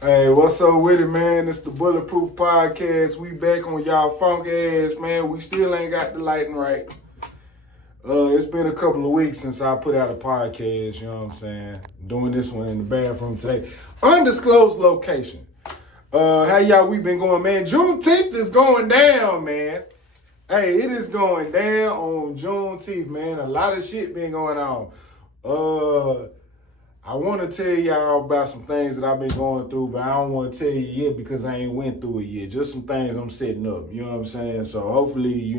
Hey, what's up with it, man? It's the Bulletproof Podcast. We back on y'all funk ass, man. We still ain't got the lighting right. It's been a couple of weeks since I put out a podcast, you know what I'm saying? Doing this one in the bathroom today. Undisclosed location. How y'all week been going, man? Juneteenth is going down, man. Hey, it is going down on Juneteenth, man. A lot of shit been going on. I want to tell y'all about some things that I've been going through, but I don't want to tell you yet because I ain't went through it yet. Just some things I'm setting up, you know what I'm saying? So hopefully,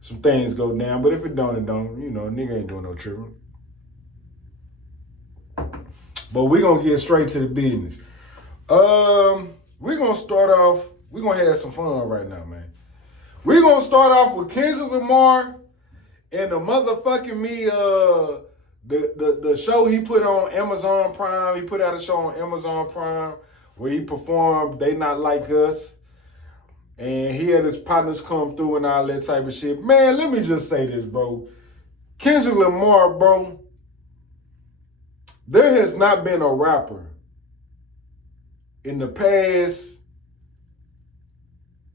some things go down. But if it don't, nigga ain't doing no tripping. But we're going to get straight to the business. We're going to start off, we're going to have some fun right now, man. We're going to start off with Kendrick Lamar and the motherfucking the show he put on Amazon Prime. He put out a show on Amazon Prime where he performed They Not Like Us. And he had his partners come through and all that type of shit. Man, let me just say this, bro. Kendrick Lamar, bro, there has not been a rapper in the past,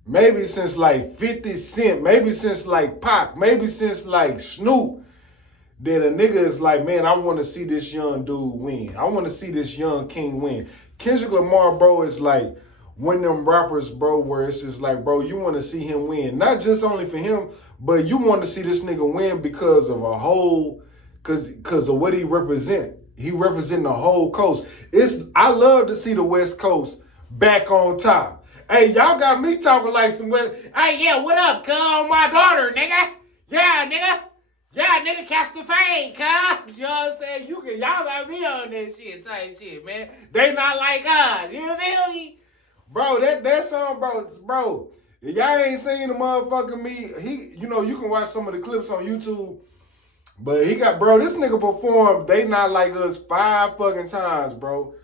maybe since like 50 Cent, maybe since like Pac, maybe since like Snoop, that a nigga is like, man, I want to see this young dude win. I want to see this young king win. Kendrick Lamar, bro, is like one of them rappers, bro, where it's just like, bro, you want to see him win. Not just only for him, but you want to see this nigga win because of because of what he represent. He represent the whole coast. I love to see the West Coast back on top. Hey, y'all got me talking like some West. Hey, yeah, what up, cuz? My daughter, nigga. Yeah, nigga. Yeah, nigga, catch the fade, cuz. You know what I'm saying? Y'all got me on that shit, type shit, man. They not like us. You feel me? Bro, that song, bro, if y'all ain't seen the motherfucking you can watch some of the clips on YouTube, but this nigga performed They Not Like Us 5 fucking times, bro.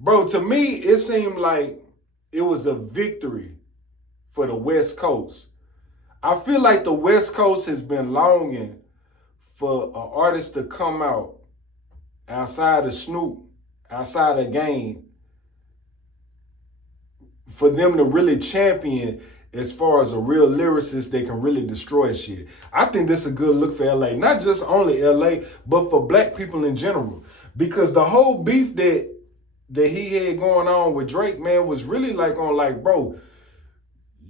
Bro, to me, it seemed like it was a victory for the West Coast. I feel like the West Coast has been longing for an artist to come out outside of Snoop, outside of Game, for them to really champion as far as a real lyricist that can really destroy shit. I think this is a good look for LA. Not just only LA, but for black people in general. Because the whole beef that he had going on with Drake, man, was really bro,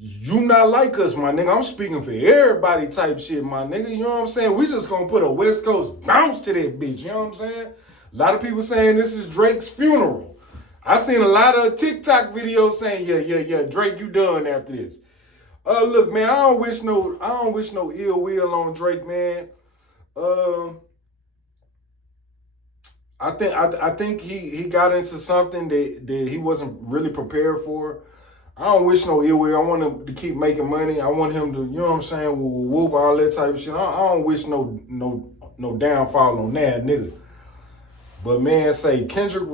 you not like us, my nigga. I'm speaking for everybody type shit, my nigga. You know what I'm saying? We just gonna put a West Coast bounce to that bitch. You know what I'm saying? A lot of people saying this is Drake's funeral. I seen a lot of TikTok videos saying, yeah, Drake, you done after this. Look, man, I don't wish no ill will on Drake, man. I think he got into something that he wasn't really prepared for. I don't wish no ill will. I want him to keep making money. I want him to, you know what I'm saying, whoop, all that type of shit. I don't wish no downfall on that nigga. But man, say Kendrick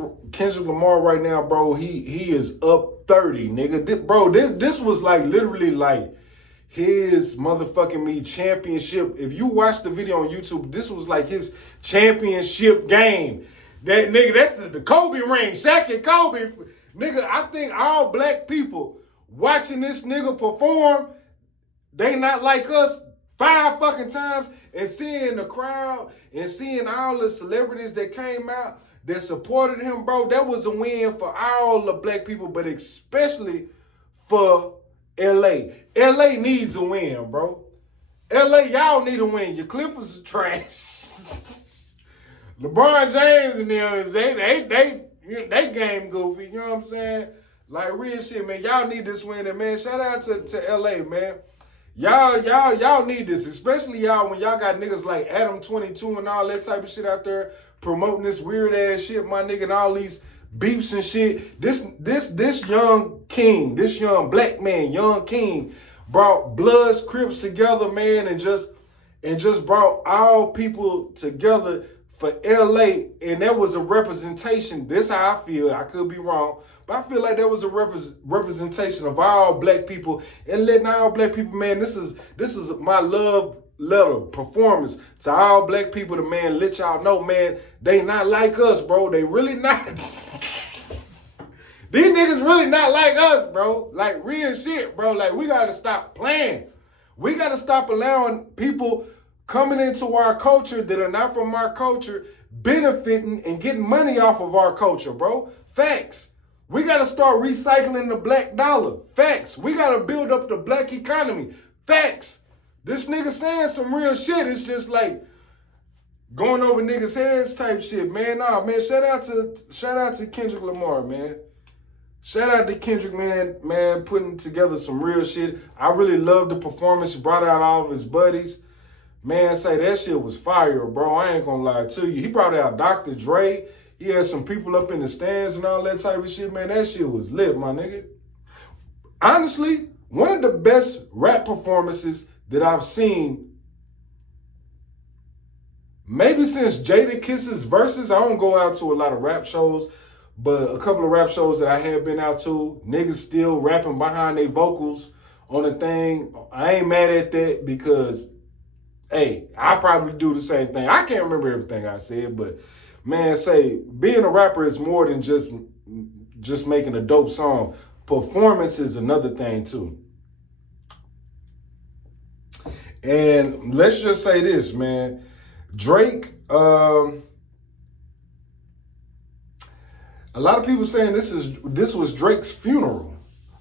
Lamar right now, bro, he is up 30, nigga. This was like literally like his motherfucking championship. If you watch the video on YouTube, this was like his championship game. That nigga, that's the Kobe ring, Shaq and Kobe. Nigga, I think all black people watching this nigga perform They Not Like Us 5 fucking times and seeing the crowd and seeing all the celebrities that came out that supported him, bro, that was a win for all the black people, but especially for LA. LA needs a win, bro. LA, y'all need a win. Your Clippers are trash. LeBron James and them, they game goofy, you know what I'm saying? Like real shit, man. Y'all need this win, and man, shout out to LA, man. Y'all need this, especially y'all when y'all got niggas like Adam 22 and all that type of shit out there promoting this weird ass shit, my nigga, and all these beefs and shit. This young king, this young black man, young king, brought Bloods, Crips together, man, and just brought all people together for LA, and that was a representation. This how I feel. I could be wrong, but I feel like that was a representation of all black people, and letting all black people, man, this is my love letter performance to all black people to, man, let y'all know, man, they not like us, bro. They really not. These niggas really not like us, bro. Like, real shit, bro. Like, we gotta stop playing. We gotta stop allowing people coming into our culture that are not from our culture, benefiting and getting money off of our culture, bro. Facts. We gotta start recycling the black dollar. Facts. We gotta build up the black economy. Facts. This nigga saying some real shit. It's just like going over niggas' heads type shit, man. Nah, man. Shout out to Kendrick Lamar, man. Shout out to Kendrick, man, putting together some real shit. I really loved the performance. He brought out all of his buddies. Man, say that shit was fire, bro. I ain't gonna lie to you. He brought out Dr. Dre. He had some people up in the stands and all that type of shit, man. That shit was lit, my nigga. Honestly, one of the best rap performances that I've seen, maybe since Jadakiss's verses. I don't go out to a lot of rap shows, but a couple of rap shows that I have been out to, niggas still rapping behind their vocals on the thing. I ain't mad at that because, hey, I probably do the same thing. I can't remember everything I said, but man, say being a rapper is more than just making a dope song. Performance is another thing too. And let's just say this, man. Drake, a lot of people saying this was Drake's funeral.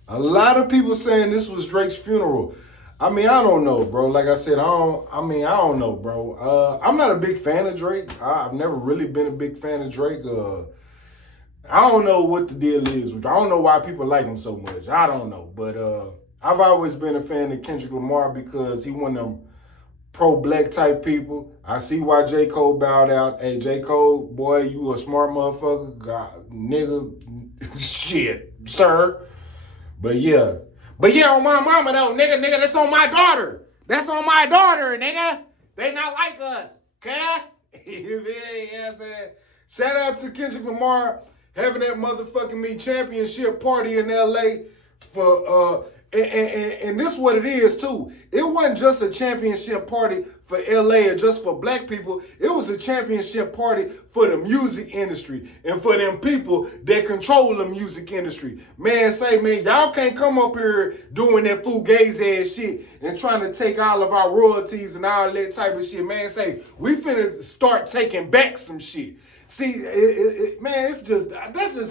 A lot of people saying this was Drake's funeral. I mean, I don't know, bro. Like I said, I don't know, bro. I'm not a big fan of Drake. I've never really been a big fan of Drake. I don't know what the deal is. I don't know why people like him so much. I don't know. But I've always been a fan of Kendrick Lamar because he one of them pro-black type people. I see why J. Cole bowed out. Hey, J. Cole, boy, you a smart motherfucker. God, nigga, shit, sir. But yeah, on my mama though, nigga, that's on my daughter. That's on my daughter, nigga. They not like us, okay? You know what I'm saying? Shout out to Kendrick Lamar having that motherfucking championship party in LA for and this is what it is too. It wasn't just a championship party for LA or just for black people. It was a championship party for the music industry and for them people that control the music industry. Man, y'all can't come up here doing that fugazi ass shit and trying to take all of our royalties and all that type of shit. Man, we finna start taking back some shit. See, man, that's just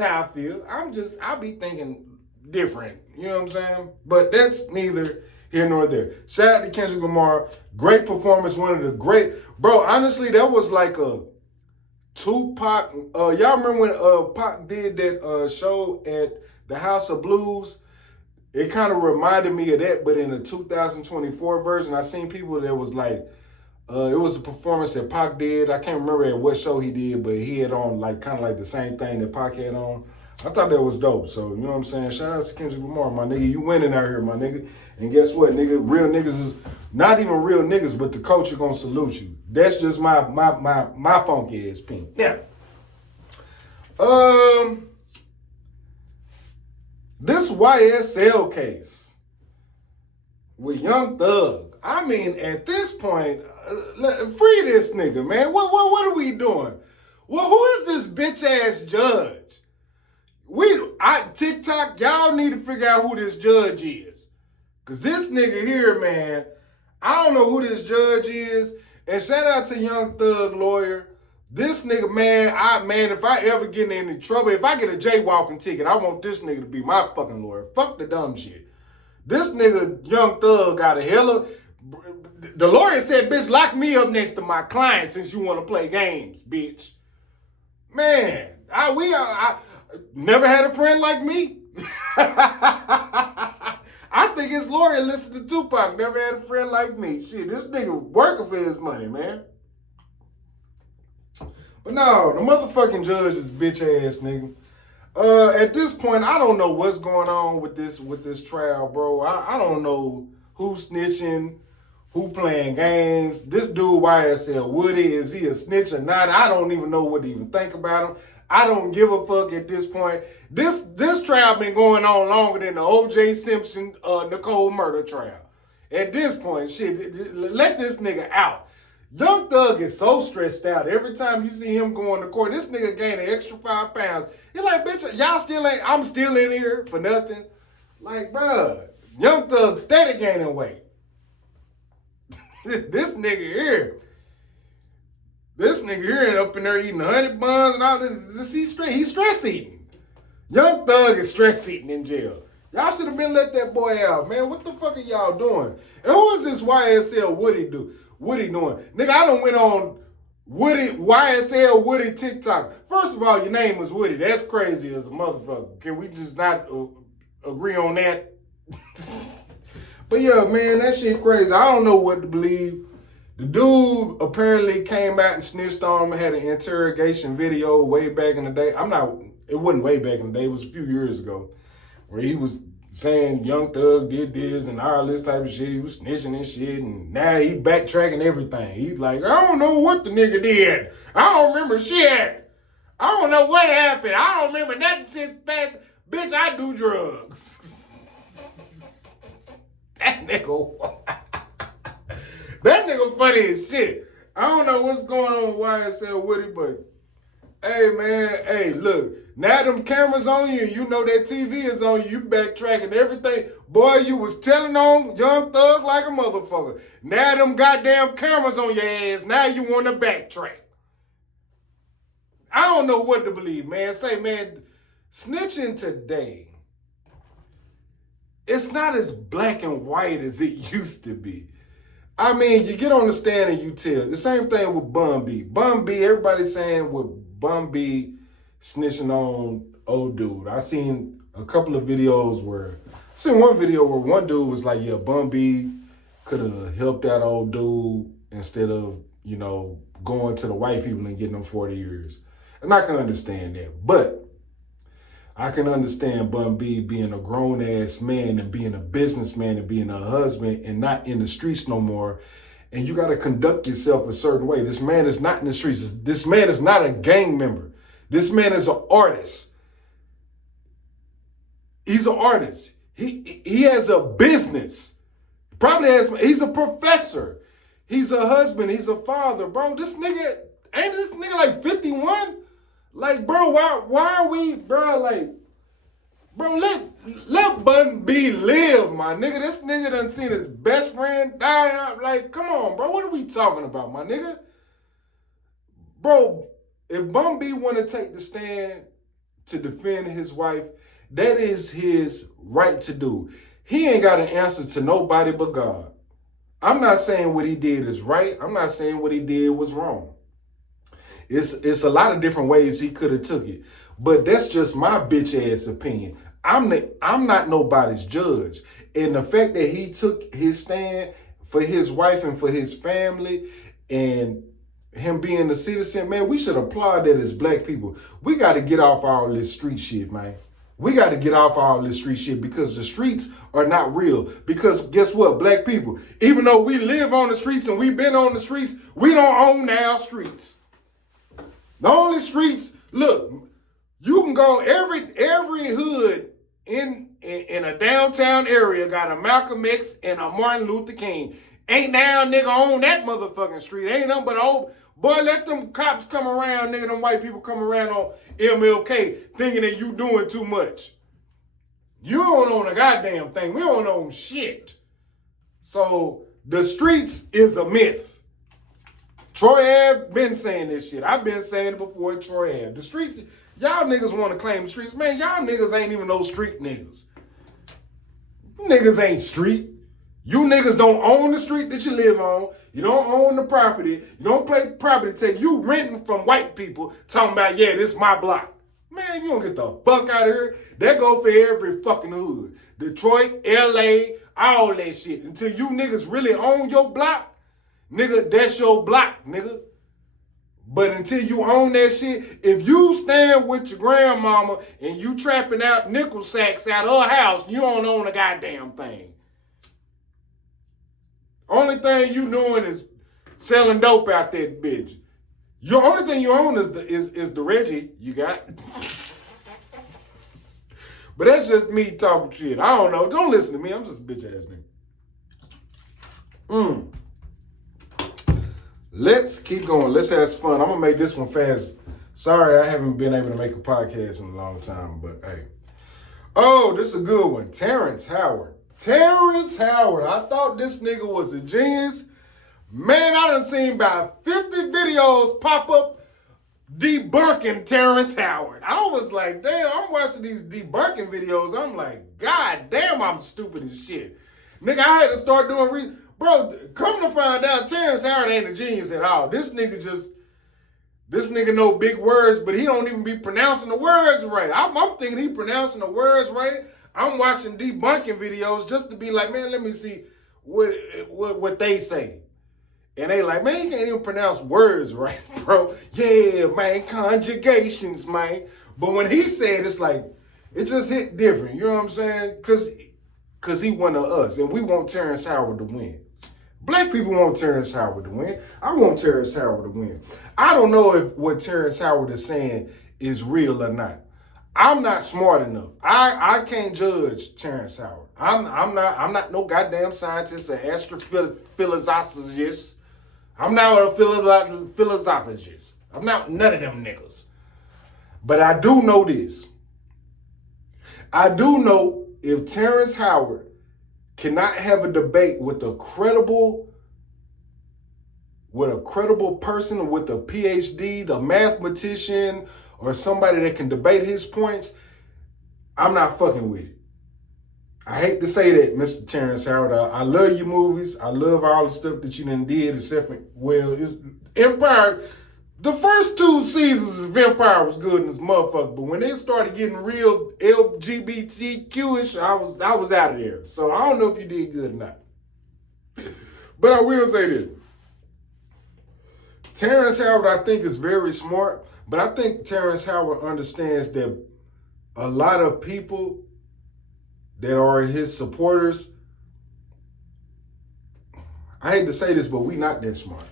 how I feel. I be thinking different. You know what I'm saying? But that's neither here nor there. Shout out to Kendrick Lamar. Great performance. One of the great. Bro, honestly, that was like a Tupac. Y'all remember when Pac did that show at the House of Blues? It kind of reminded me of that, but in a 2024 version. I seen people that was like, it was a performance that Pac did. I can't remember at what show he did, but he had on like kind of like the same thing that Pac had on. I thought that was dope. So, you know what I'm saying? Shout out to Kendrick Lamar, my nigga. You winning out here, my nigga. And guess what, nigga? Real niggas is not even real niggas, but the culture gonna salute you. That's just my funky ass pink. Now, this YSL case with Young Thug. I mean, at this point, free this nigga, man. What are we doing? Well, who is this bitch ass judge? TikTok, y'all need to figure out who this judge is. Cause this nigga here, man, I don't know who this judge is. And shout out to Young Thug lawyer. This nigga, man, if I ever get in any trouble, if I get a jaywalking ticket, I want this nigga to be my fucking lawyer. Fuck the dumb shit. This nigga, Young Thug, got a hella. The lawyer said, bitch, lock me up next to my client since you want to play games, bitch. Man, I never had a friend like me. I think his lawyer listened to Tupac. Never had a friend like me. Shit, this nigga working for his money, man. But no, the motherfucking judge is bitch ass nigga. At this point, I don't know what's going on with this trial, bro. I don't know who's snitching, who playing games. This dude YSL Woody, is he a snitch or not? I don't even know what to even think about him. I don't give a fuck at this point. This trial been going on longer than the O.J. Simpson Nicole murder trial. At this point, shit, let this nigga out. Young Thug is so stressed out. Every time you see him going to court, this nigga gained an extra 5 pounds. He like, bitch, y'all still ain't, I'm still in here for nothing. Like, bruh, Young Thug steady gaining weight. This nigga here up in there eating honey buns and all this. He's stress eating. Young Thug is stress eating in jail. Y'all should have been let that boy out, man. What the fuck are y'all doing? And who is this YSL Woody do? Woody doing? Nigga, I done went on YSL Woody TikTok. First of all, your name was Woody. That's crazy as a motherfucker. Can we just not agree on that? But yeah, man, that shit crazy. I don't know what to believe. The dude apparently came out and snitched on him, had an interrogation video way back in the day. It wasn't way back in the day, it was a few years ago, where he was saying Young Thug did this and all this type of shit. He was snitching and shit, and now he backtracking everything. He's like, I don't know what the nigga did. I don't remember shit. I don't know what happened. I don't remember nothing since past. Bitch, I do drugs. That nigga funny as shit. I don't know what's going on with YSL Woody, but hey, man, hey, look. Now them cameras on you, you know that TV is on you. You backtracking everything. Boy, you was telling on Young Thug like a motherfucker. Now them goddamn cameras on your ass. Now you want to backtrack. I don't know what to believe, man. Say, man, snitching today, it's not as black and white as it used to be. I mean, you get on the stand and you tell. The same thing with Bun B. Bun B, everybody's saying with Bun B snitching on old dude. I seen a couple of videos one video where one dude was like, yeah, Bun B could have helped that old dude instead of, going to the white people and getting them 40 years. And I can understand that. But I can understand Bun B being a grown-ass man and being a businessman and being a husband and not in the streets no more. And you got to conduct yourself a certain way. This man is not in the streets. This man is not a gang member. This man is an artist. He's an artist. He has a business. He's a professor. He's a husband. He's a father. Bro, ain't this nigga like 51? Like, bro, why are we, bro, like, bro, let Bun B live, my nigga. This nigga done seen his best friend die. Like, come on, bro, what are we talking about, my nigga? Bro, if Bun B want to take the stand to defend his wife, that is his right to do. He ain't got an answer to nobody but God. I'm not saying what he did is right. I'm not saying what he did was wrong. It's a lot of different ways he could have took it. But that's just my bitch ass opinion. I'm not nobody's judge. And the fact that he took his stand for his wife and for his family and him being a citizen, man, we should applaud that as black people. We got to get off all this street shit, man. We got to get off all this street shit because the streets are not real. Because guess what, black people, even though we live on the streets and we've been on the streets, we don't own our streets. The only streets, look, you can go every hood in a downtown area got a Malcolm X and a Martin Luther King. Ain't now nigga on that motherfucking street. Ain't nothing but old boy, let them cops come around, nigga, them white people come around on MLK thinking that you doing too much. You don't own a goddamn thing. We don't own shit. So the streets is a myth. Troy Ave been saying this shit. I've been saying it before, Troy Ave. The streets, y'all niggas want to claim the streets. Man, y'all niggas ain't even no street niggas. Niggas ain't street. You niggas don't own the street that you live on. You don't own the property. You don't pay property tax. You renting from white people talking about, yeah, this is my block. Man, you don't get the fuck out of here. That go for every fucking hood. Detroit, LA, all that shit. Until you niggas really own your block, nigga, that's your block, nigga. But until you own that shit, if you stand with your grandmama and you trapping out nickel sacks out of her house, you don't own a goddamn thing. Only thing you doing is selling dope out that bitch. Your only thing you own is the Reggie you got. But that's just me talking shit. I don't know. Don't listen to me. I'm just a bitch ass nigga. Let's keep going. Let's have some fun. I'm gonna make this one fast. Sorry, I haven't been able to make a podcast in a long time, but hey. Oh, this is a good one. Terrance Howard. Terrance Howard. I thought this nigga was a genius. Man, I done seen about 50 videos pop up debunking Terrance Howard. I was like, damn, I'm watching these debunking videos. I'm like, God damn, I'm stupid as shit. Nigga, I had to start doing Bro, come to find out, Terrance Howard ain't a genius at all. This nigga know big words, but he don't even be pronouncing the words right. I'm thinking he pronouncing the words right. I'm watching debunking videos just to be like, man, let me see what they say. And they like, man, he can't even pronounce words right, bro. Yeah, man, conjugations, man. But when he said, it's like, it just hit different. You know what I'm saying? Because he one of us, and we want Terrance Howard to win. Black people want Terrance Howard to win. I want Terrance Howard to win. I don't know if what Terrance Howard is saying is real or not. I'm not smart enough. I can't judge Terrance Howard. I'm not no goddamn scientist or astrophysiologist. I'm not a philosophologist. I'm not none of them niggas. But I do know this. I do know if Terrance Howard cannot have a debate with a credible person, with a PhD, the mathematician, or somebody that can debate his points, I'm not fucking with it. I hate to say that, Mr. Terrance Howard. I love your movies. I love all the stuff that you done did, except for, Empire. The first 2 seasons of Empire was good in this motherfucker, but when it started getting real LGBTQ-ish, I was out of there. So I don't know if you did good or not. But I will say this. Terrance Howard, I think, is very smart, but I think Terrance Howard understands that a lot of people that are his supporters, I hate to say this, but we not that smart.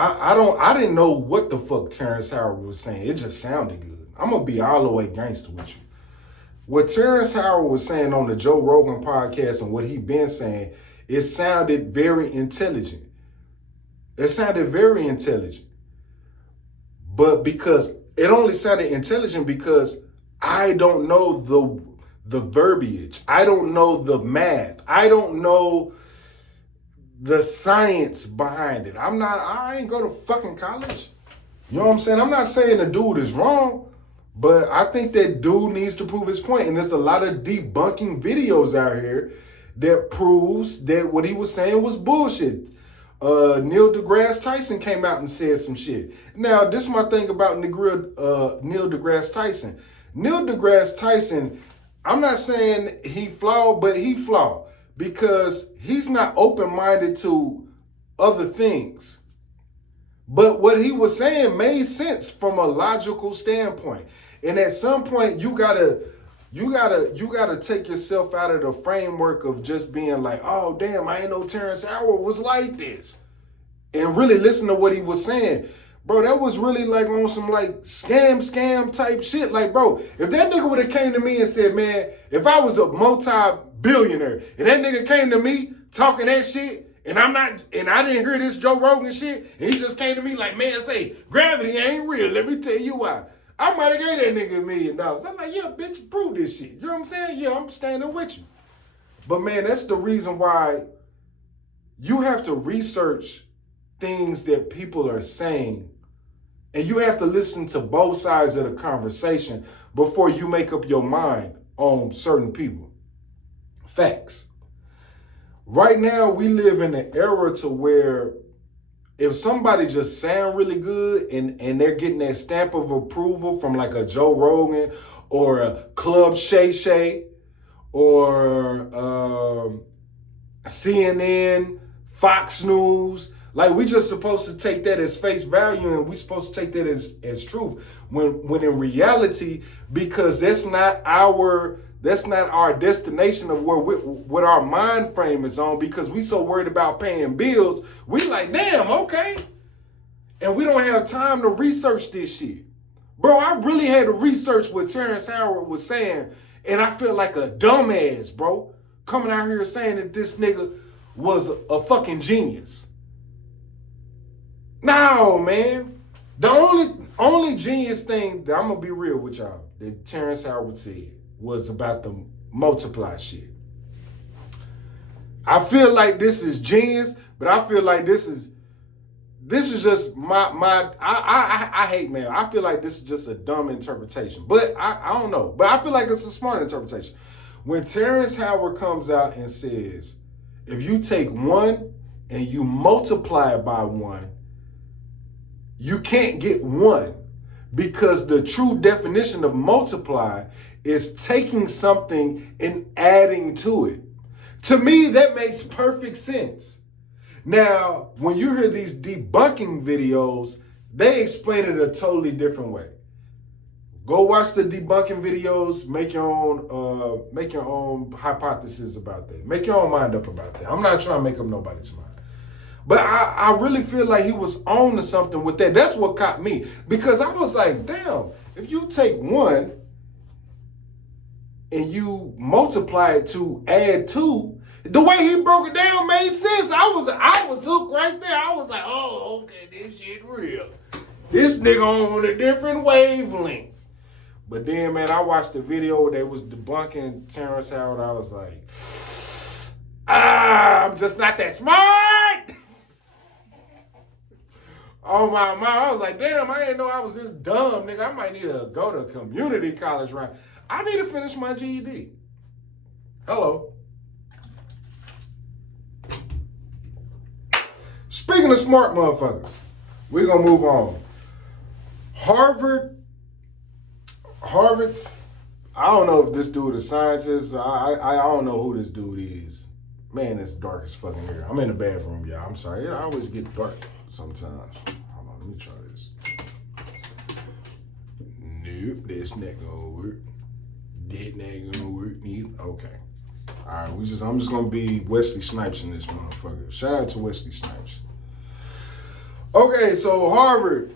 I didn't know what the fuck Terrance Howard was saying. It just sounded good. I'm gonna be all the way gangster with you. What Terrance Howard was saying on the Joe Rogan podcast and what he been saying, it sounded very intelligent. It sounded very intelligent. But because it only sounded intelligent because I don't know the verbiage. I don't know the math. I don't know the science behind it. I ain't go to fucking college. You know what I'm saying? I'm not saying the dude is wrong, but I think that dude needs to prove his point. And there's a lot of debunking videos out here that proves that what he was saying was bullshit. Neil deGrasse Tyson came out and said some shit. Now, this is my thing about Neil deGrasse Tyson. Neil deGrasse Tyson, I'm not saying he flawed, but he flawed because he's not open-minded to other things. But what he was saying made sense from a logical standpoint. And at some point, you gotta take yourself out of the framework of just being like, oh damn, I ain't know Terrance Howard was like this. And really listen to what he was saying. Bro, that was really like on some like scam type shit. Like, bro, if that nigga would have came to me and said, man, if I was a multi-billionaire and that nigga came to me talking that shit, and I didn't hear this Joe Rogan shit, and he just came to me like, man, say, gravity ain't real. Let me tell you why. I might have gave that nigga $1 million. I'm like, yeah, bitch, prove this shit. You know what I'm saying? Yeah, I'm standing with you. But man, that's the reason why you have to research things that people are saying, and you have to listen to both sides of the conversation before you make up your mind on certain people. Facts. Right now, we live in an era to where if somebody just sound really good and they're getting that stamp of approval from like a Joe Rogan or a Club Shay Shay or CNN, Fox News, like we just supposed to take that as face value and we supposed to take that as truth. When in reality, because that's not our destination of what our mind frame is on, because we so worried about paying bills, we like, damn, okay. And we don't have time to research this shit. Bro, I really had to research what Terrance Howard was saying, and I feel like a dumbass, bro, coming out here saying that this nigga was a fucking genius. No, man. The only genius thing that I'm gonna be real with y'all that Terrance Howard said was about the multiply shit. I feel like this is genius, but I feel like this is just I hate, man. I feel like this is just a dumb interpretation. But I don't know. But I feel like it's a smart interpretation. When Terrance Howard comes out and says, if you take one and you multiply it by one, you can't get one, because the true definition of multiply is taking something and adding to it. To me, that makes perfect sense. Now, when you hear these debunking videos, they explain it a totally different way. Go watch the debunking videos, make your own hypothesis about that. Make your own mind up about that. I'm not trying to make up nobody's mind. But I really feel like he was on to something with that. That's what caught me. Because I was like, damn, if you take one and you multiply it to add two, the way he broke it down made sense. I was hooked right there. I was like, oh, okay, this shit real. This nigga on a different wavelength. But then, man, I watched the video that was debunking Terrance Howard. I was like, I'm just not that smart. Oh my, I was like, damn, I didn't know I was this dumb, nigga. I might need to go to community college, right? I need to finish my GED. Hello. Speaking of smart motherfuckers, we're going to move on. Harvard's, I don't know if this dude is a scientist. I don't know who this dude is. Man, it's dark as fucking here. I'm in the bathroom, y'all. I'm sorry. It always gets dark sometimes. Hold on, let me try this. Nope, that's not gonna work. That not gonna work neither. Okay. All right, I'm just gonna be Wesley Snipes in this motherfucker. Shout out to Wesley Snipes. Okay, so Harvard.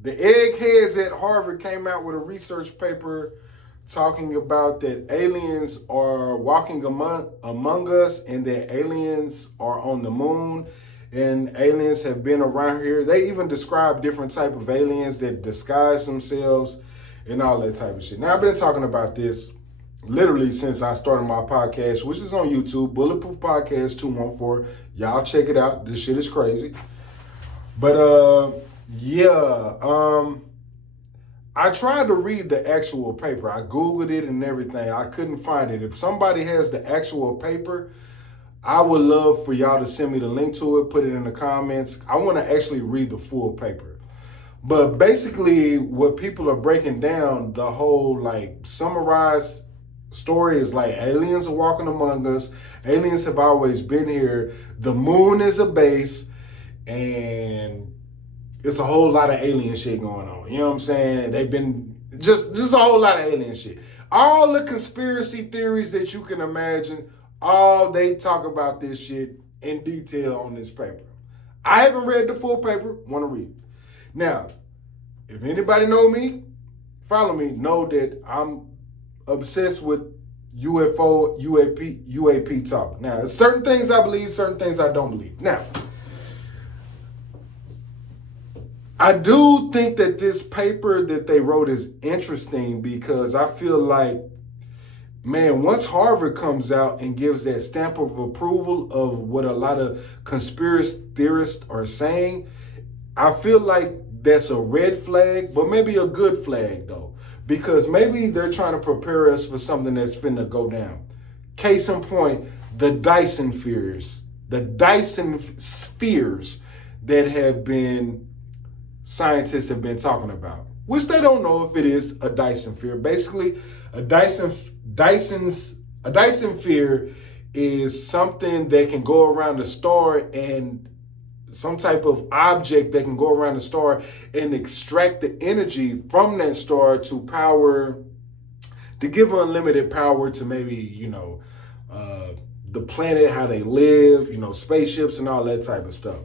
The eggheads at Harvard came out with a research paper talking about that aliens are walking among us and that aliens are on the moon and aliens have been around here. They even describe different type of aliens that disguise themselves and all that type of shit. Now, I've been talking about this literally since I started my podcast, which is on YouTube, Bulletproof Podcast 214. Y'all check it out. This shit is crazy. But, I tried to read the actual paper. I Googled it and everything. I couldn't find it. If somebody has the actual paper, I would love for y'all to send me the link to it, put it in the comments. I want to actually read the full paper. But basically, what people are breaking down, the whole like summarized story is like aliens are walking among us. Aliens have always been here. The moon is a base, and it's a whole lot of alien shit going on. You know what I'm saying? They've been just a whole lot of alien shit. All the conspiracy theories that you can imagine, all they talk about this shit in detail on this paper. I haven't read the full paper, want to read it. Now, if anybody know me, follow me, know that I'm obsessed with UFO, UAP talk. Now, there's certain things I believe, certain things I don't believe. Now, I do think that this paper that they wrote is interesting because I feel like, man, once Harvard comes out and gives that stamp of approval of what a lot of conspiracy theorists are saying, I feel like that's a red flag, but maybe a good flag though, because maybe they're trying to prepare us for something that's finna go down. Case in point, the Dyson spheres that have been scientists have been talking about, which they don't know if it is a Dyson sphere. Basically, a Dyson sphere is something that can go around the star, and some type of object that can go around the star and extract the energy from that star to give unlimited power to maybe, the planet, how they live, spaceships and all that type of stuff.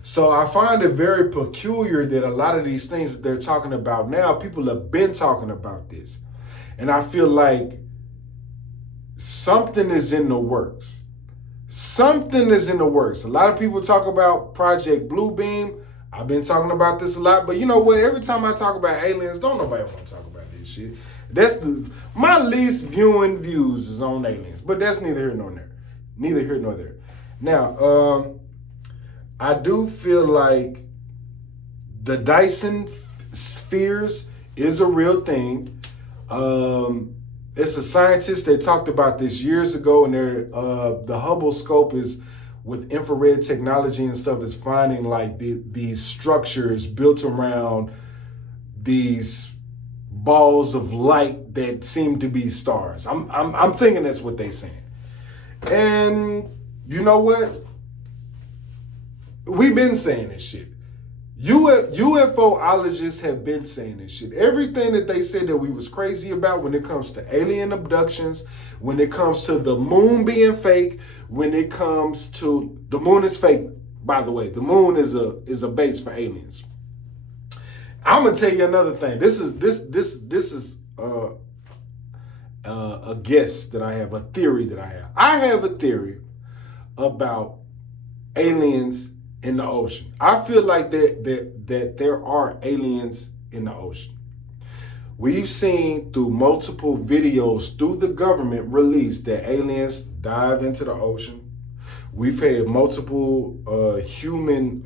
So I find it very peculiar that a lot of these things that they're talking about now, people have been talking about this. And I feel like something is in the works. Something is in the works. A lot of people talk about Project Bluebeam. I've been talking about this a lot, but you know what? Every time I talk about aliens, don't nobody want to talk about this shit. My least viewing views is on aliens, but that's neither here nor there. Neither here nor there. Now, I do feel like the Dyson spheres is a real thing. It's a scientist that talked about this years ago, and the Hubble scope is with infrared technology and stuff is finding like these structures built around these balls of light that seem to be stars. I'm thinking that's what they're saying. And you know what? We've been saying this shit. UFOologists have been saying this shit. Everything that they said that we was crazy about when it comes to alien abductions, when it comes to the moon being fake, when it comes to the moon is fake, by the way. The moon is a base for aliens. I'm gonna tell you another thing. This is a guess that I have, a theory that I have. I have a theory about aliens in the ocean. I feel like that there are aliens in the ocean. We've seen through multiple videos through the government release that aliens dive into the ocean. We've had multiple human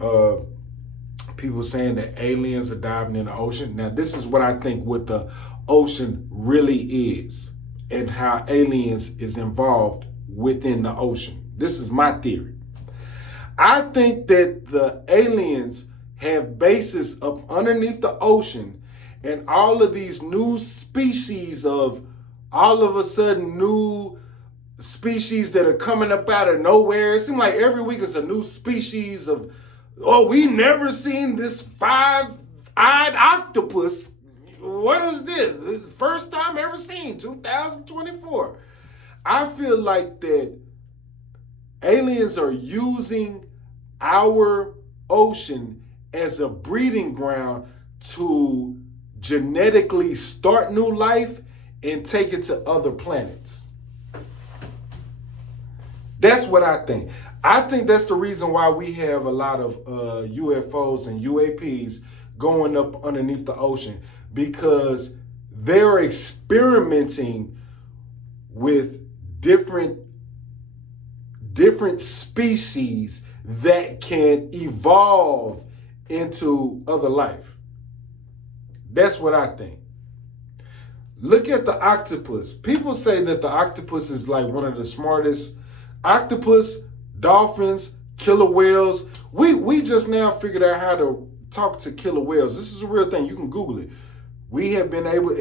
people saying that aliens are diving in the ocean. Now, this is what I think what the ocean really is and how aliens is involved within the ocean. This is my theory. I think that the aliens have bases up underneath the ocean, and all of these new species of all of a sudden new species that are coming up out of nowhere. It seems like every week is a new species of, oh, we never seen this five-eyed octopus. What is this? This is the first time ever seen, 2024. I feel like that aliens are using our ocean as a breeding ground to genetically start new life and take it to other planets. That's what I think. I think that's the reason why we have a lot of UFOs and UAPs going up underneath the ocean, because they're experimenting with different species that can evolve into other life. That's what I think. Look at the octopus. People say that the octopus is like one of the smartest. Octopus, dolphins, killer whales. We just now figured out how to talk to killer whales. This is a real thing. You can Google it. We have been able,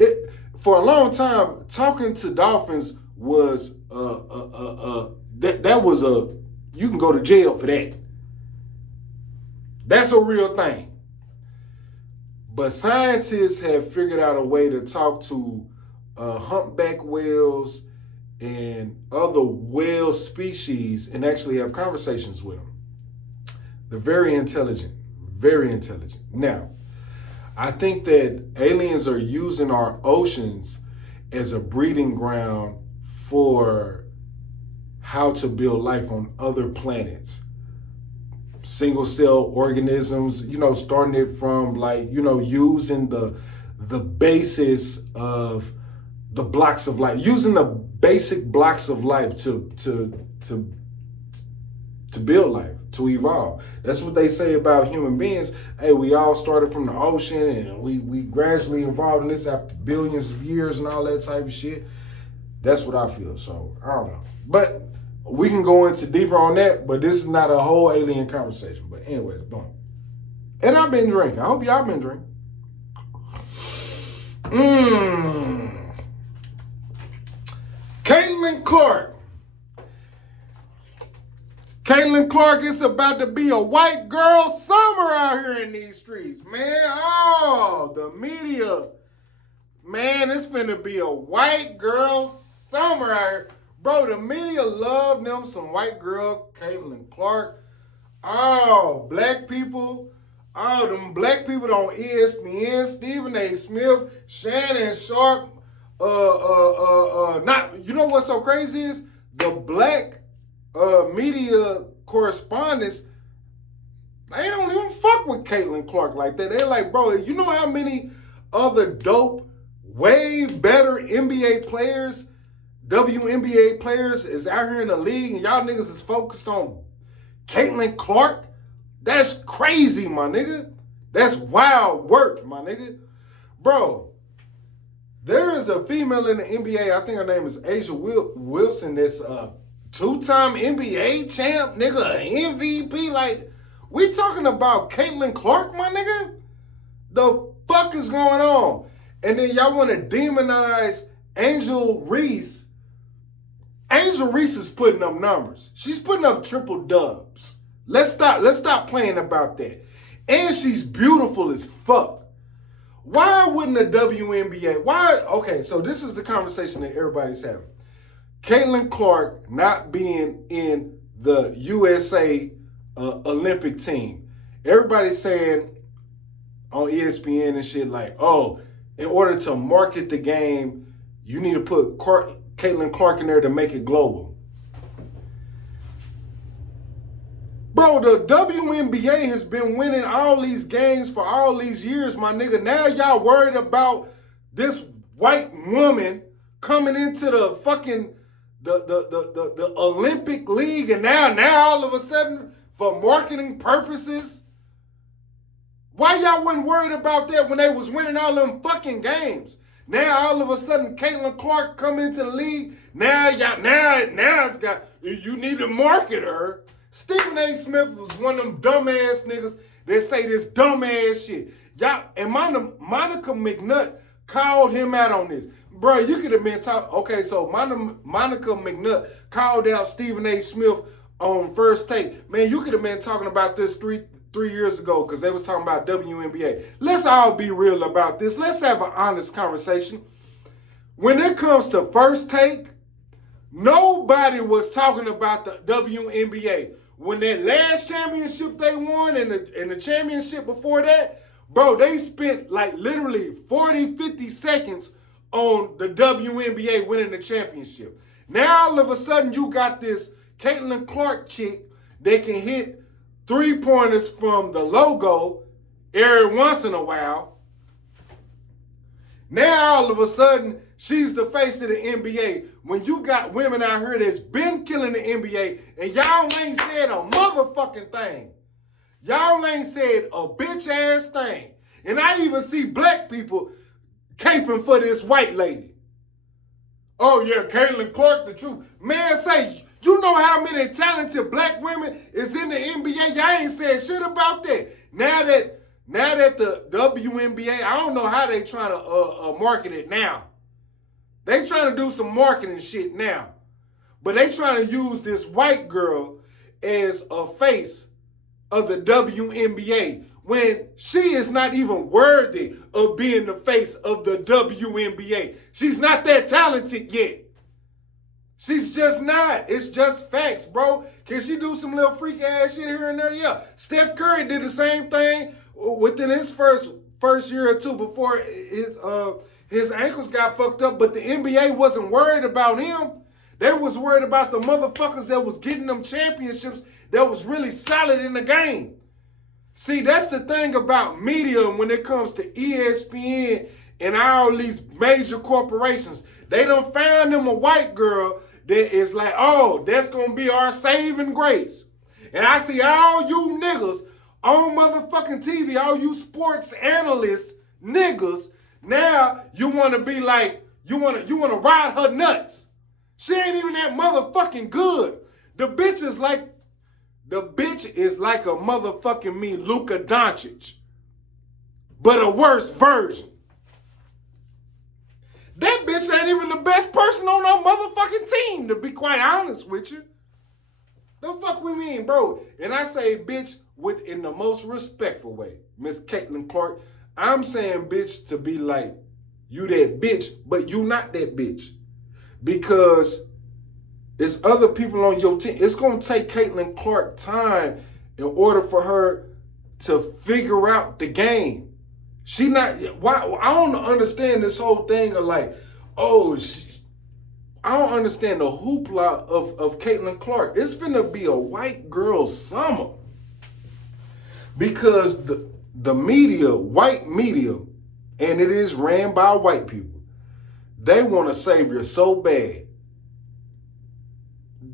for a long time, talking to dolphins was that was you can go to jail for that. That's a real thing. But scientists have figured out a way to talk to humpback whales and other whale species and actually have conversations with them. They're very intelligent, very intelligent. Now, I think that aliens are using our oceans as a breeding ground for how to build life on other planets. Single cell organisms, starting it from using the basis of the blocks of life, using the basic blocks of life to build life, to evolve. That's what they say about human beings. Hey, we all started from the ocean and we gradually evolved in this after billions of years and all that type of shit. That's what I feel. So I don't know. But we can go into deeper on that, but this is not a whole alien conversation. But anyways, boom. And I've been drinking. I hope y'all been drinking. Caitlyn Clark. Caitlyn Clark, it's about to be a white girl summer out here in these streets, man. Oh, the media. Man, it's finna be a white girl summer out here. Bro, the media love them some white girl, Caitlyn Clark. Oh, black people. Oh, them black people on ESPN, Stephen A. Smith, Shannon Sharp. You know what's so crazy is the black media correspondents They don't even fuck with Caitlyn Clark like that. They're like, bro, you know how many other dope, way better NBA players, WNBA players is out here in the league and y'all niggas is focused on Caitlyn Clark? That's crazy, my nigga. That's wild work, my nigga. Bro, there is a female in the NBA, I think her name is Asia Wilson, that's a two-time NBA champ, nigga, an MVP. Like, we talking about Caitlyn Clark, my nigga? The fuck is going on? And then y'all want to demonize Angel Reese. Angel Reese is putting up numbers. She's putting up triple dubs. Let's stop playing about that. And she's beautiful as fuck. Why wouldn't the WNBA? Why? Okay, so this is the conversation that everybody's having. Caitlyn Clark not being in the USA Olympic team. Everybody's saying on ESPN and shit like, oh, in order to market the game, you need to put Caitlyn Clark in there to make it global. Bro, the WNBA has been winning all these games for all these years, my nigga. Now y'all worried about this white woman coming into the fucking the Olympic League, and now all of a sudden for marketing purposes. Why y'all wasn't worried about that when they was winning all them fucking games? Now all of a sudden Caitlyn Clark come into the league. Now it's got, you need to market her. Stephen A. Smith was one of them dumbass niggas that say this dumbass shit. Y'all, and Monica McNutt called him out on this. Bro, you could have been talking. Okay, so Monica McNutt called out Stephen A. Smith on First Take. Man, you could have been talking about this three years ago because they was talking about WNBA. Let's all be real about this. Let's have an honest conversation. When it comes to First Take, nobody was talking about the WNBA. When that last championship they won and the championship before that, bro, they spent like literally 40, 50 seconds on the WNBA winning the championship. Now all of a sudden you got this Caitlyn Clark chick that can hit three-pointers from the logo every once in a while. Now all of a sudden she's the face of the NBA. When you got women out here that's been killing the NBA and y'all ain't said a motherfucking thing. Y'all ain't said a bitch-ass thing. And I even see black people caping for this white lady. Oh yeah, Caitlyn Clark, the truth. Man, say, you know how many talented black women is in the NBA? Y'all ain't said shit about that. Now that the WNBA, I don't know how they trying to market it now. They trying to do some marketing shit now. But they trying to use this white girl as a face of the WNBA when she is not even worthy of being the face of the WNBA. She's not that talented yet. She's just not. It's just facts, bro. Can she do some little freak ass shit here and there? Yeah. Steph Curry did the same thing within his first year or two before his ankles got fucked up, but the NBA wasn't worried about him. They was worried about the motherfuckers that was getting them championships that was really solid in the game. See, that's the thing about media when it comes to ESPN and all these major corporations. They done found them a white girl that is like, oh, that's gonna be our saving grace. And I see all you niggas on motherfucking TV, all you sports analysts, niggas, now you want to be like, you want to ride her nuts. She ain't even that motherfucking good. The bitch is like a motherfucking me, Luka Doncic, but a worse version. That bitch ain't even the best person on our motherfucking team, to be quite honest with you. The fuck we mean, bro? And I say bitch in the most respectful way. Miss Caitlyn Clark, I'm saying bitch to be like, you that bitch, but you not that bitch. Because there's other people on your team. It's going to take Caitlyn Clark time in order for her to figure out the game. She not, why? I don't understand this whole thing of like, oh, I don't understand the hoopla of Caitlyn Clark. It's finna be a white girl summer. Because the media, white media, and it is ran by white people, they want a savior so bad.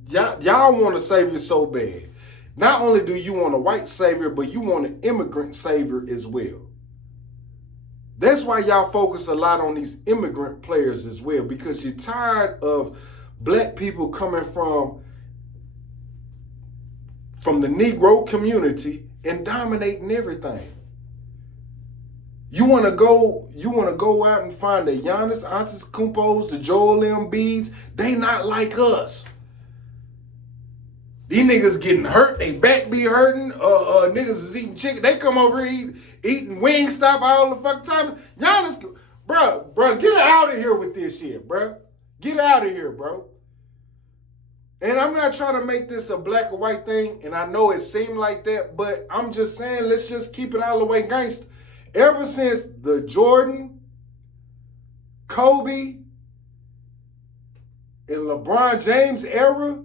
Y'all want a savior so bad. Not only do you want a white savior, but you want an immigrant savior as well. That's why y'all focus a lot on these immigrant players as well, because you're tired of black people coming from the Negro community and dominating everything. You want to go out and find the Giannis Antetokounmpos, the Joel Embiids. They not like us. These niggas getting hurt, they back be hurting, niggas is eating chicken. They come over here eating Wingstop all the fucking time. Giannis, bro, get out of here with this shit, bro. Get out of here, bro. And I'm not trying to make this a black or white thing, and I know it seemed like that, but I'm just saying, let's just keep it all the way gangster. Ever since the Jordan, Kobe, and LeBron James era,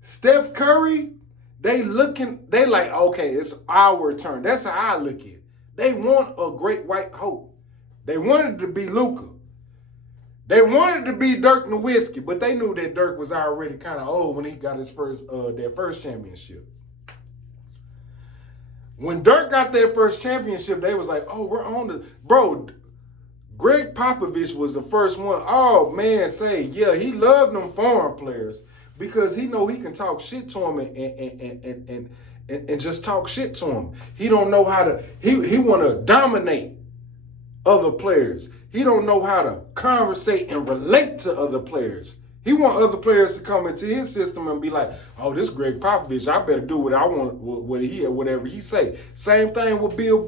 Steph Curry, they like, okay, it's our turn. That's how I look at it. They want a great white hope. They wanted to be Luka. They wanted to be Dirk Nowitzki, but they knew that Dirk was already kind of old when he got his their first championship. When Dirk got their first championship, they was like, oh, we're on the... Bro, Greg Popovich was the first one. Oh, man, yeah, he loved them foreign players because he know he can talk shit to them and just talk shit to them. He don't know how to... He want to dominate other players. He don't know how to conversate and relate to other players. He want other players to come into his system and be like, oh, this Greg Popovich, I better do what I want, whatever he say. Same thing with Bill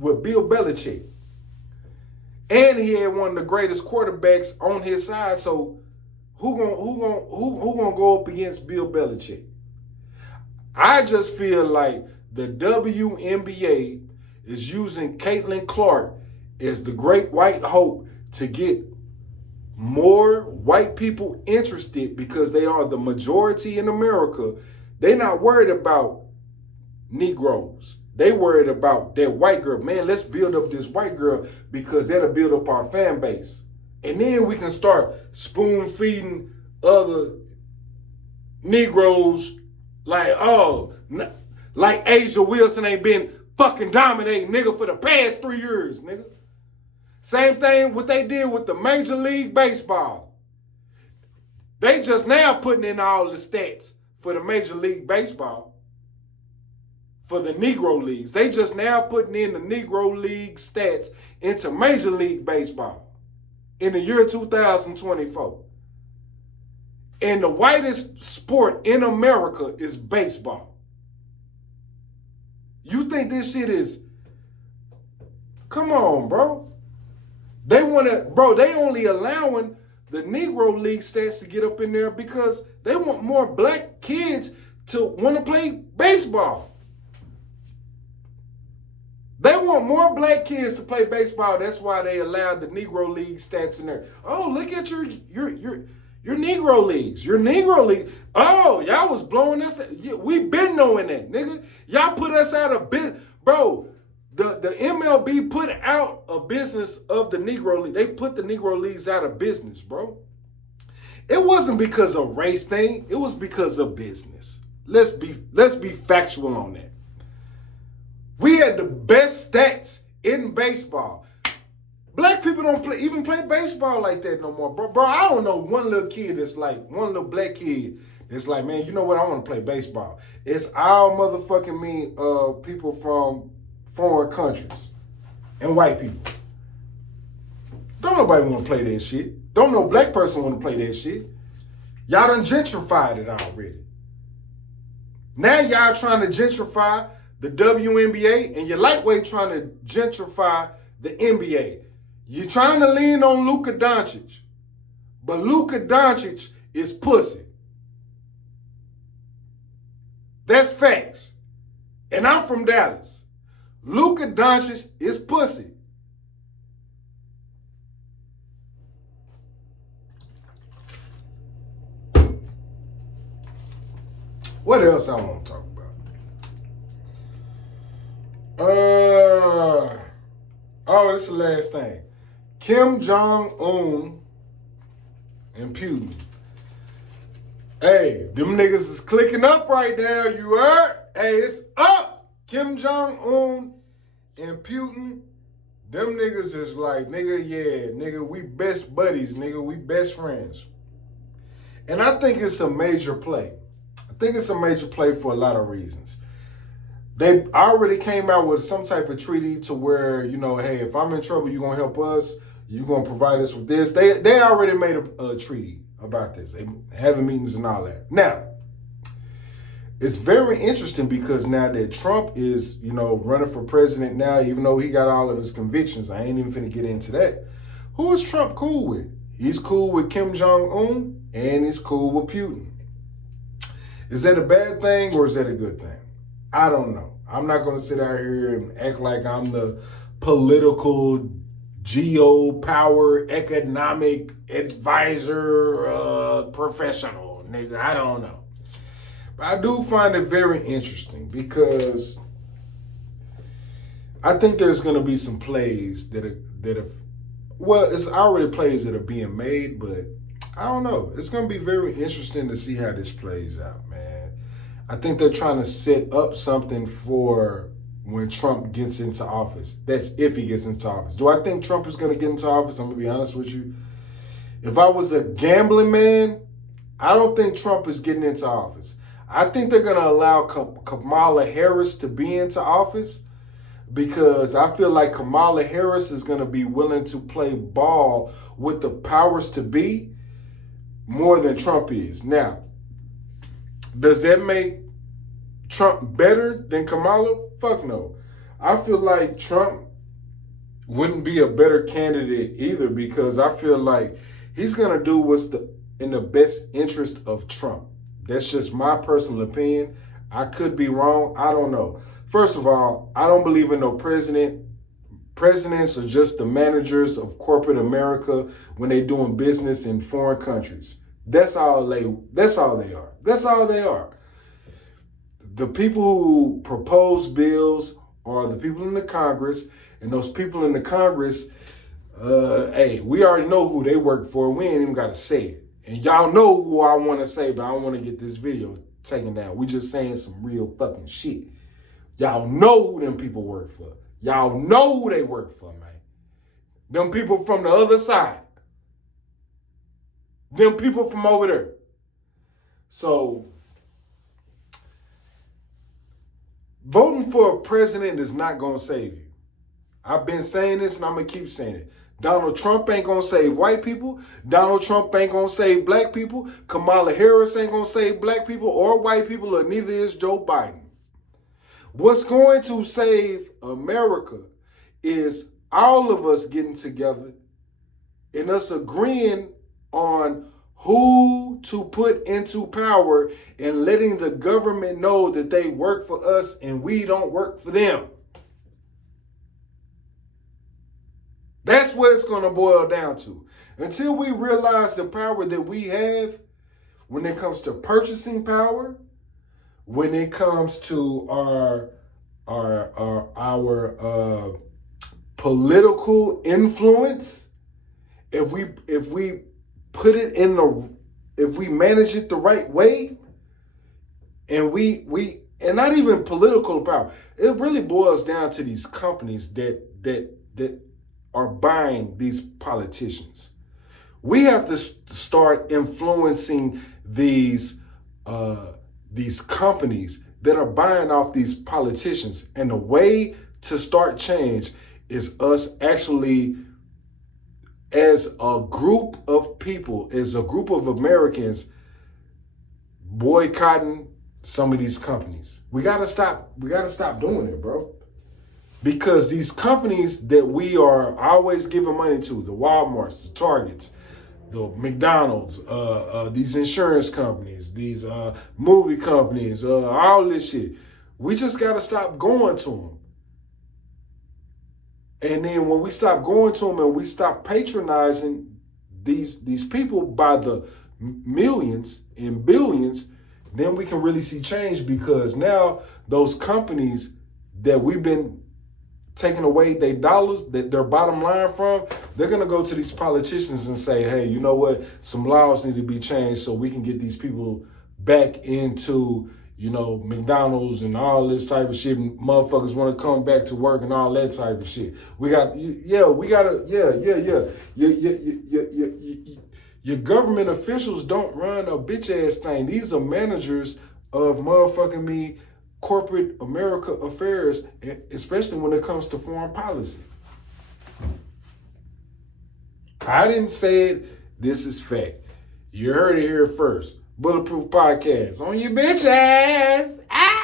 Belichick. And he had one of the greatest quarterbacks on his side. So who gonna go up against Bill Belichick? I just feel like the WNBA is using Caitlyn Clark as the great white hope to get more white people interested because they are the majority in America. They're not worried about Negroes. They worried about that white girl. Man, let's build up this white girl because that'll build up our fan base. And then we can start spoon feeding other Negroes like, oh, like Asia Wilson ain't been fucking dominating, nigga, for the past 3 years, nigga. Same thing what they did with the Major League Baseball. They just now putting in all the stats for the Major League Baseball, for the Negro Leagues. They just now putting in the Negro League stats into Major League Baseball in the year 2024. And the whitest sport in America is baseball. You think this shit is... Come on, bro. They only allowing the Negro League stats to get up in there because they want more black kids to want to play baseball. They want more black kids to play baseball. That's why they allowed the Negro League stats in there. Oh, look at your Negro Leagues. Your Negro League. Oh, y'all was blowing us. We been knowing that, nigga. Y'all put us out of business. Bro, the MLB put out a business of the Negro League. They put the Negro Leagues out of business, bro. It wasn't because of race thing. It was because of business. Let's be factual on that. We had the best stats in baseball. Black people don't even play baseball like that no more, bro. Bro, I don't know one little black kid that's like, man, you know what? I want to play baseball. It's all motherfucking people from foreign countries and white people. Don't nobody want to play that shit. Don't no black person want to play that shit. Y'all done gentrified it already. Now y'all trying to gentrify the WNBA and you're lightweight trying to gentrify the NBA. You're trying to lean on Luka Doncic, but Luka Doncic is pussy. That's facts. And I'm from Dallas. Luka Doncic is pussy. What else I want to talk about? This is the last thing. Kim Jong-un and Putin. Hey, them niggas is clicking up right now, you heard? Hey, it's up! Kim Jong-un and Putin, them niggas is like, nigga, we best buddies, nigga, we best friends. And I think it's a major play. I think it's a major play for a lot of reasons. They already came out with some type of treaty to where, hey, if I'm in trouble, you're going to help us. You're going to provide us with this. They already made a treaty about this. They having meetings and all that. Now, it's very interesting because now that Trump is, running for president now, even though he got all of his convictions, I ain't even finna get into that. Who is Trump cool with? He's cool with Kim Jong-un and he's cool with Putin. Is that a bad thing or is that a good thing? I don't know. I'm not going to sit out here and act like I'm the political, geo-power, economic advisor professional. Nigga, I don't know. But I do find it very interesting because I think there's going to be some plays it's already plays that are being made, but I don't know. It's going to be very interesting to see how this plays out, man. I think they're trying to set up something for when Trump gets into office. That's if he gets into office. Do I think Trump is going to get into office? I'm going to be honest with you. If I was a gambling man, I don't think Trump is getting into office. I think they're going to allow Kamala Harris to be into office because I feel like Kamala Harris is going to be willing to play ball with the powers to be more than Trump is. Now, does that make Trump better than Kamala? Fuck no. I feel like Trump wouldn't be a better candidate either because I feel like he's going to do what's in the best interest of Trump. That's just my personal opinion. I could be wrong. I don't know. First of all, I don't believe in no president. Presidents are just the managers of corporate America when they're doing business in foreign countries. That's all they are. That's all they are. The people who propose bills are the people in the Congress, and those people in the Congress, we already know who they work for. We ain't even got to say it. And y'all know who I want to say, but I don't want to get this video taken down. We just saying some real fucking shit. Y'all know who them people work for. Y'all know who they work for, man. Them people from the other side. Them people from over there. So, voting for a president is not going to save you. I've been saying this and I'm going to keep saying it. Donald Trump ain't going to save white people. Donald Trump ain't going to save black people. Kamala Harris ain't going to save black people or white people, or neither is Joe Biden. What's going to save America is all of us getting together and us agreeing on who to put into power and letting the government know that they work for us and we don't work for them. That's what it's going to boil down to. Until we realize the power that we have when it comes to purchasing power, when it comes to our political influence, if we put it if we manage it the right way, and and not even political power, it really boils down to these companies that are buying these politicians. We have to start influencing these companies that are buying off these politicians. And the way to start change is us actually, as a group of people, as a group of Americans, boycotting some of these companies. We gotta stop doing it, bro. Because these companies that we are always giving money to, the Walmarts, the Targets, the McDonald's, these insurance companies, these movie companies, all this shit, we just got to stop going to them. And then when we stop going to them and we stop patronizing these people by the millions and billions, then we can really see change, because now those companies that we've been taking away their dollars, their bottom line from, they're going to go to these politicians and say, hey, you know what? Some laws need to be changed so we can get these people back into, you know, McDonald's and all this type of shit. Motherfuckers want to come back to work and all that type of shit. Your government officials don't run a bitch ass thing. These are managers of motherfucking me corporate America affairs, especially when it comes to foreign policy. I didn't say it. This is fact. You heard it here first. Bulletproof Podcast on your bitch ass. Ah!